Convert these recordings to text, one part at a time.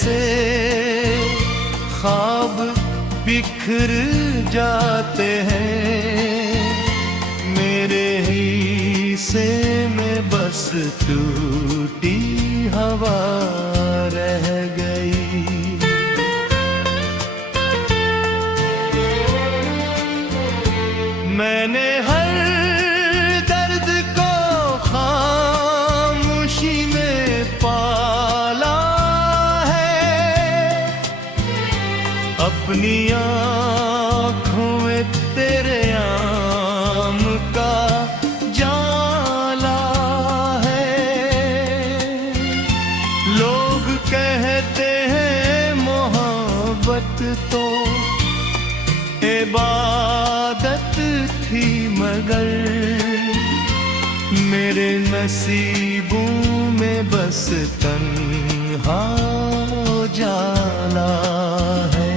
ऐसे ख्वाब बिखर जाते हैं, मेरे हिस्से में बस टूटी हवा रह गई। मैंने हर दर्द को खामोशी में पाला है, अपनी आँखों में तेरे आम का जाला है। लोग कहते हैं मोहब्बत तो इबादत थी, मगर मेरे नसीबों में बस तन्हा जाला है।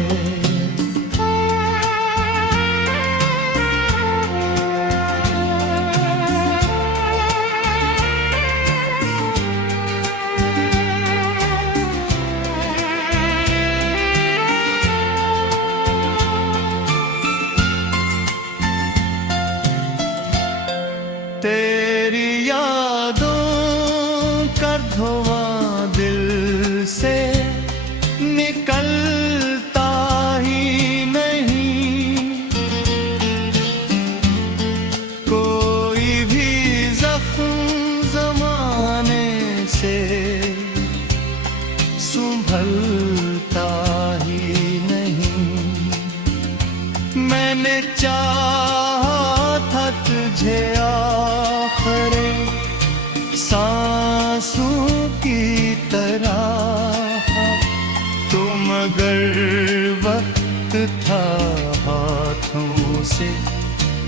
तेरी यादों का धुआं दिल से निकलता ही नहीं, कोई भी जख्म ज़माने से संभलता ही नहीं। मैंने चाहा था तुझे आखिरे सांसों की तरह, तो मगर वक्त था हाथों से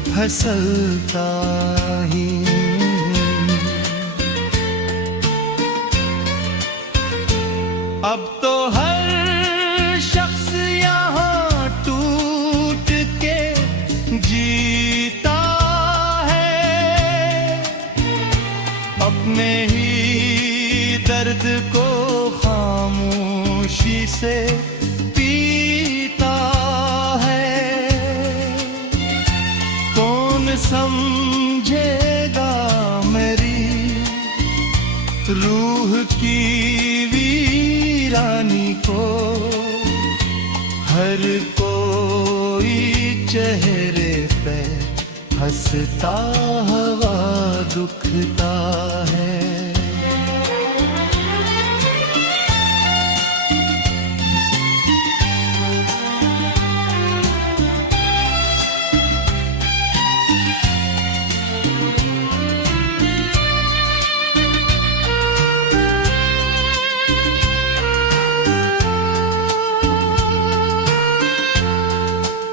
फिसलता ही। अब तो हर शख्स यहाँ टूट के जीता है, अपने ही दर्द को खामोशी से पीता है। कौन समझेगा मेरी रूह की वीरानी को, हर कोई चेहरे पे हंसता हुआ दुखता है।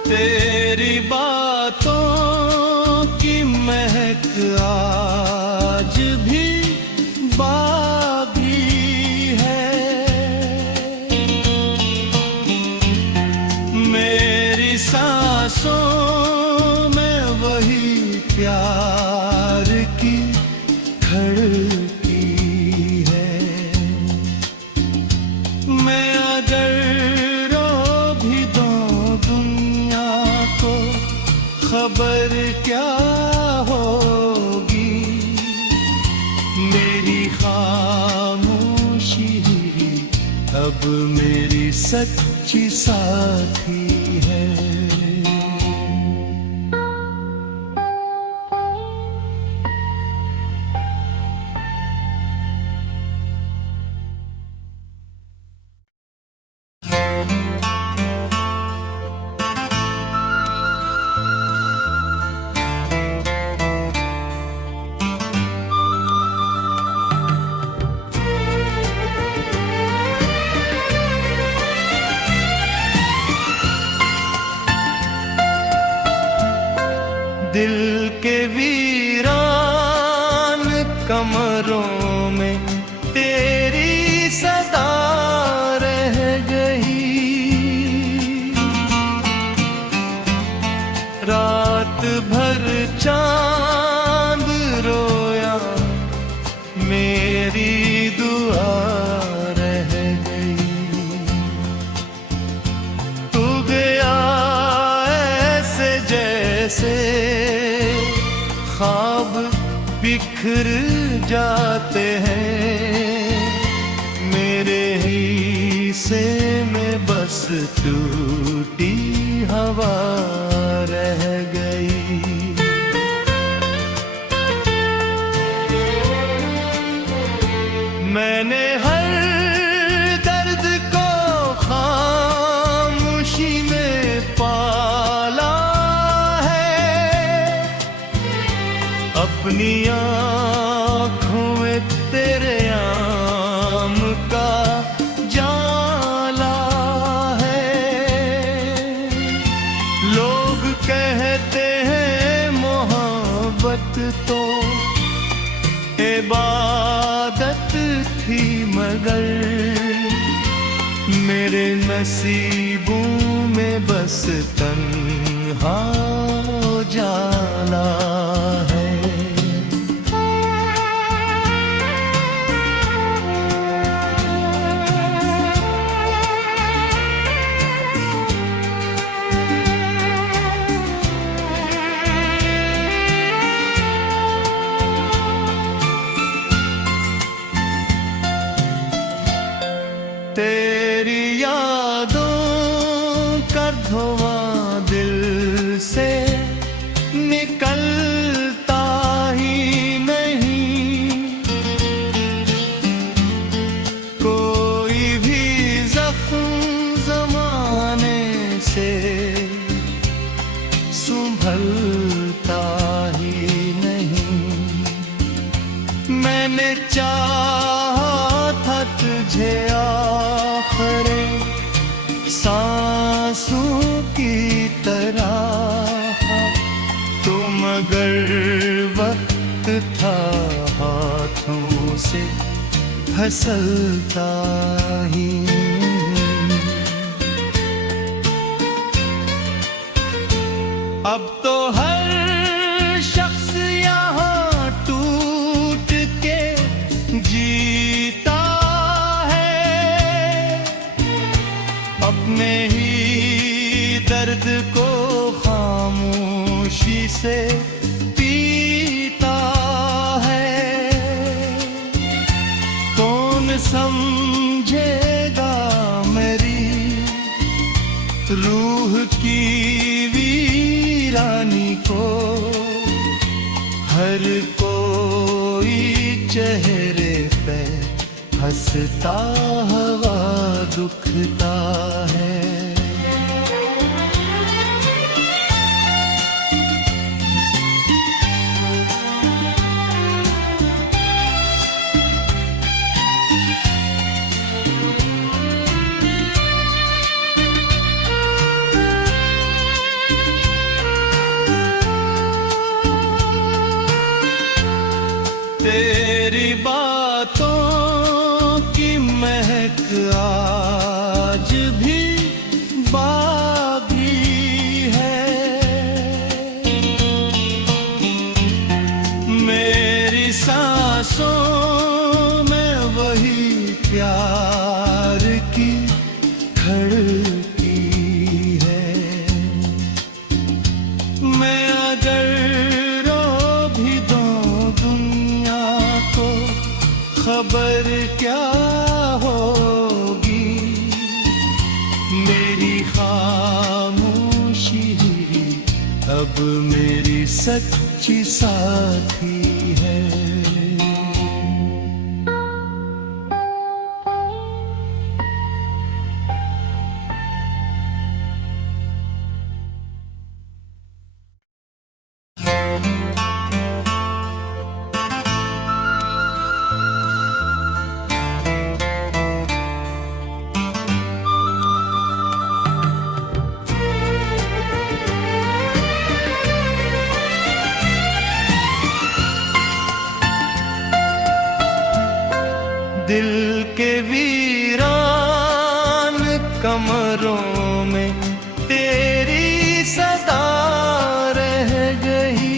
तेरी बातों की महक आज भी बाकी है, मेरी सांसों में वही प्यार की धड़की है। मैं अगर रो भी दूं दुनिया को, खबर क्या होगी, मेरी खामोशी अब मेरी सच्ची साथी है। दिल के वीरान कमरों में तेरी सदा रह गई, रात भर चांद रोया मेरी दुआ रह गई। बिखर जाते हैं, मेरे हिस्से में बस टूटी हवा रह गई। मैंने हर दर्द को खामोशी में पाला है, अपनी आँखों में तेरे आम का जाला है। लोग कहते हैं मोहब्बत तो इबादत थी, मगर मेरे नसीबों में बस तन्हा जाला है। तेरी यादों का धुआं दिल से निकलता ही नहीं, कोई भी जख्म ज़माने से संभलता ही नहीं। मैंने चाहा था तुझे आखिरे सांसों की तरह, तो मगर वक्त था हाथों से फिसलता ही। अब तो हर शख्स यहाँ टूट के जीता है, अपने ही दर्द को खामोशी से पीता है। कौन समझेगा मेरी रूह की वीरानी को, हर कोई चेहरे पे हंसता हुआ दुखता है। तेरी बातों की महक आज भी बाकी है, मेरी सांसों में वही प्यार की धड़की है। मैं अगर रो भी दूं दुनिया को, खबर क्या होगी, मेरी खामोशी अब मेरी सच्ची साथी है। दिल के वीरान कमरों में तेरी सदा रह गई।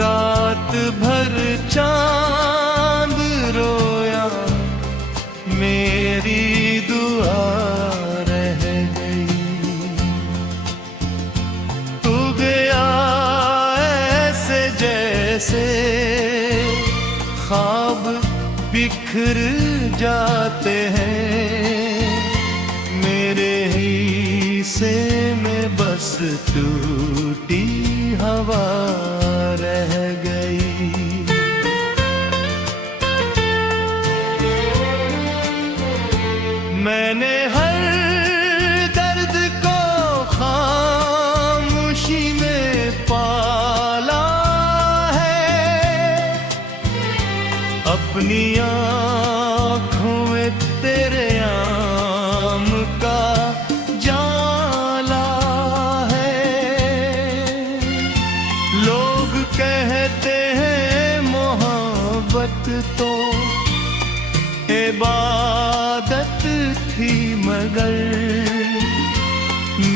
रात भर चांद रोया, मेरी दुआ रह गई। तू गया जैसे ख्वाब बिखर जाते हैं, मेरे हिस्से में बस टूटी हवा रह गई। मैंने हर दर्द को खामोशी में पाला है, अपनी आँखों में तेरे आम का जाला है। लोग कहते हैं मोहब्बत तो इबादत थी, मगर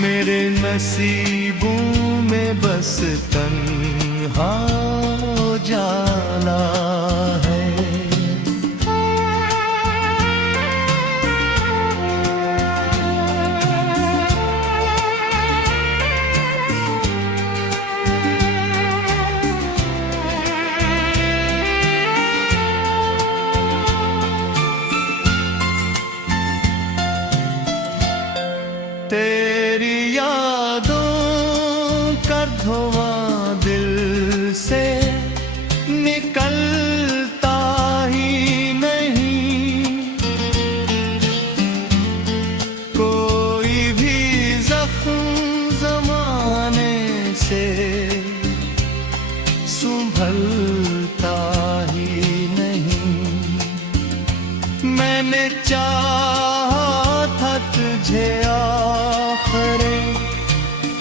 मेरे नसीबों में बस तन्हा जाला है। तेरी यादों का धुआं दिल से निकलता ही नहीं, कोई भी जख्म ज़माने से संभलता ही नहीं। मैंने चाहा था तुझे आखिरे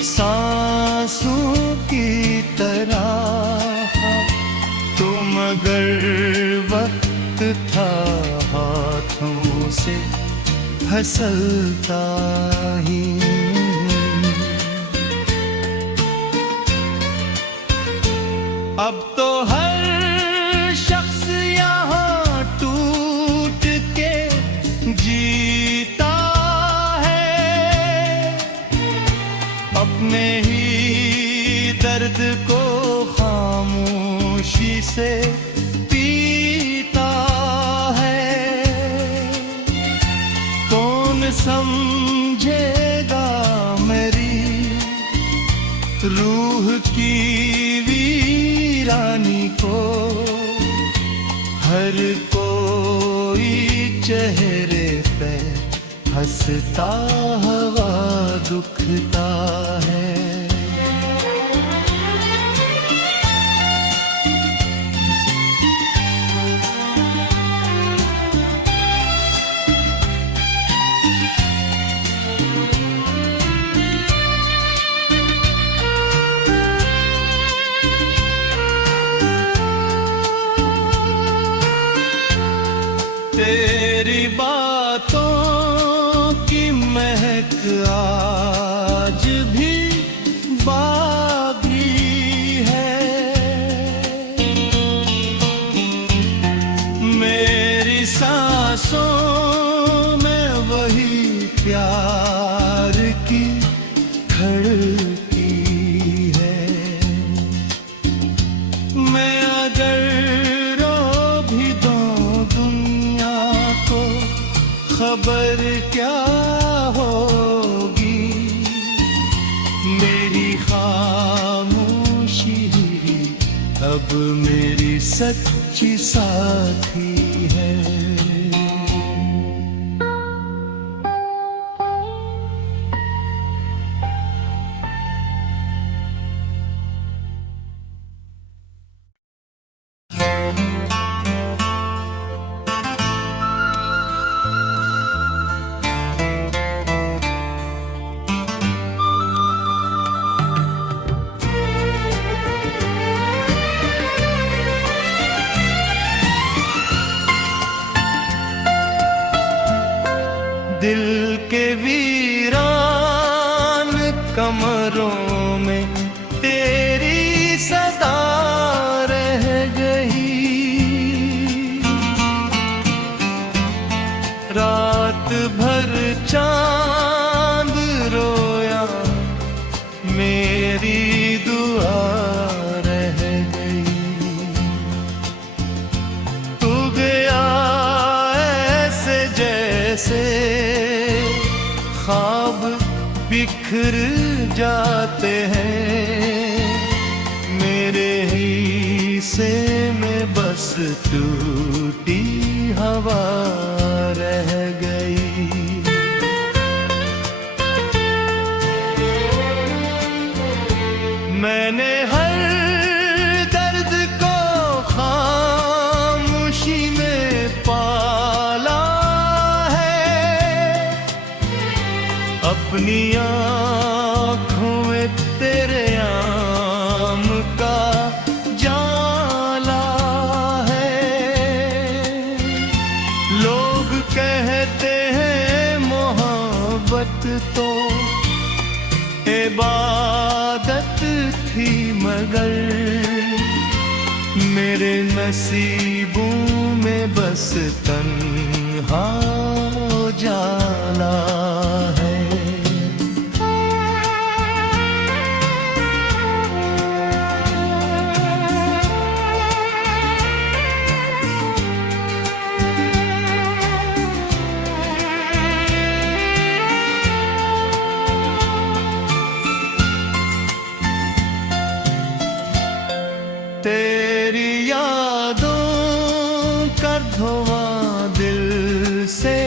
सांसों की तरह, तो मगर वक्त था हाथों से फिसलता ही नहीं। अब तो हर शख्स यहाँ टूट के जीता है, अपने ही दर्द को खामोशी से पीता है। कौन समझेगा मेरी रूह की वीरानी को, हर कोई चेहरे पे हंसता हुआ दुखता है। तेरी बातों की महक आज भी बाकी है, मेरी सांसों में वही प्यार की धड़की है। मैं अगर रो भी दूं दुनिया को, खबर क्या होगी, मेरी खामोशी अब मेरी सच्ची साथी है। बिखर जाते हैं। मेरे हिस्से में बस टूटी हवा रह गई। मैंने हर दर्द को खामोशी में पाला है। अपनी आँखों में तेरे आम का जाला है। लोग कहते हैं मोहब्बत तो इबादत थी, मगर मेरे नसीबों में बस तन्हा जाला है। तेरी यादों का धुआं दिल से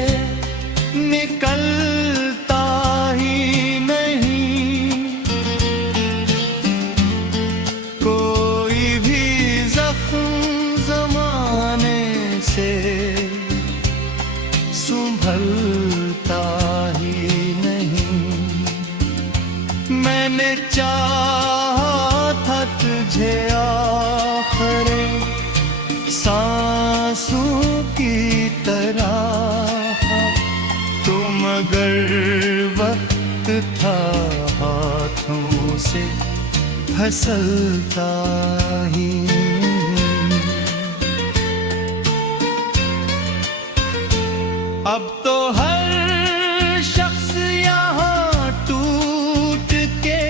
निकलता ही नहीं। कोई भी जख्म ज़माने से संभलता ही नहीं। मैंने चाहा था तुझे आखिरे सांसों की तरह, तो मगर वक्त था हाथों से फिसलता ही। अब तो हर शख्स यहाँ टूट के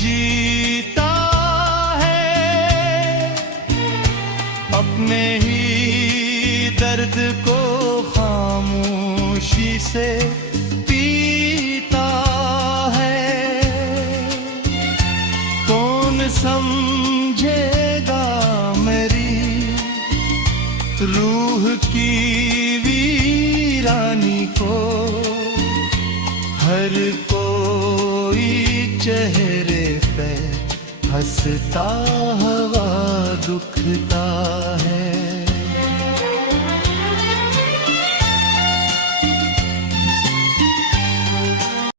जीता है। अपने ही दर्द को खामोशी से पीता है। कौन समझेगा मेरी रूह की वीरानी को। हर कोई चेहरे पे हंसता हुआ दुखता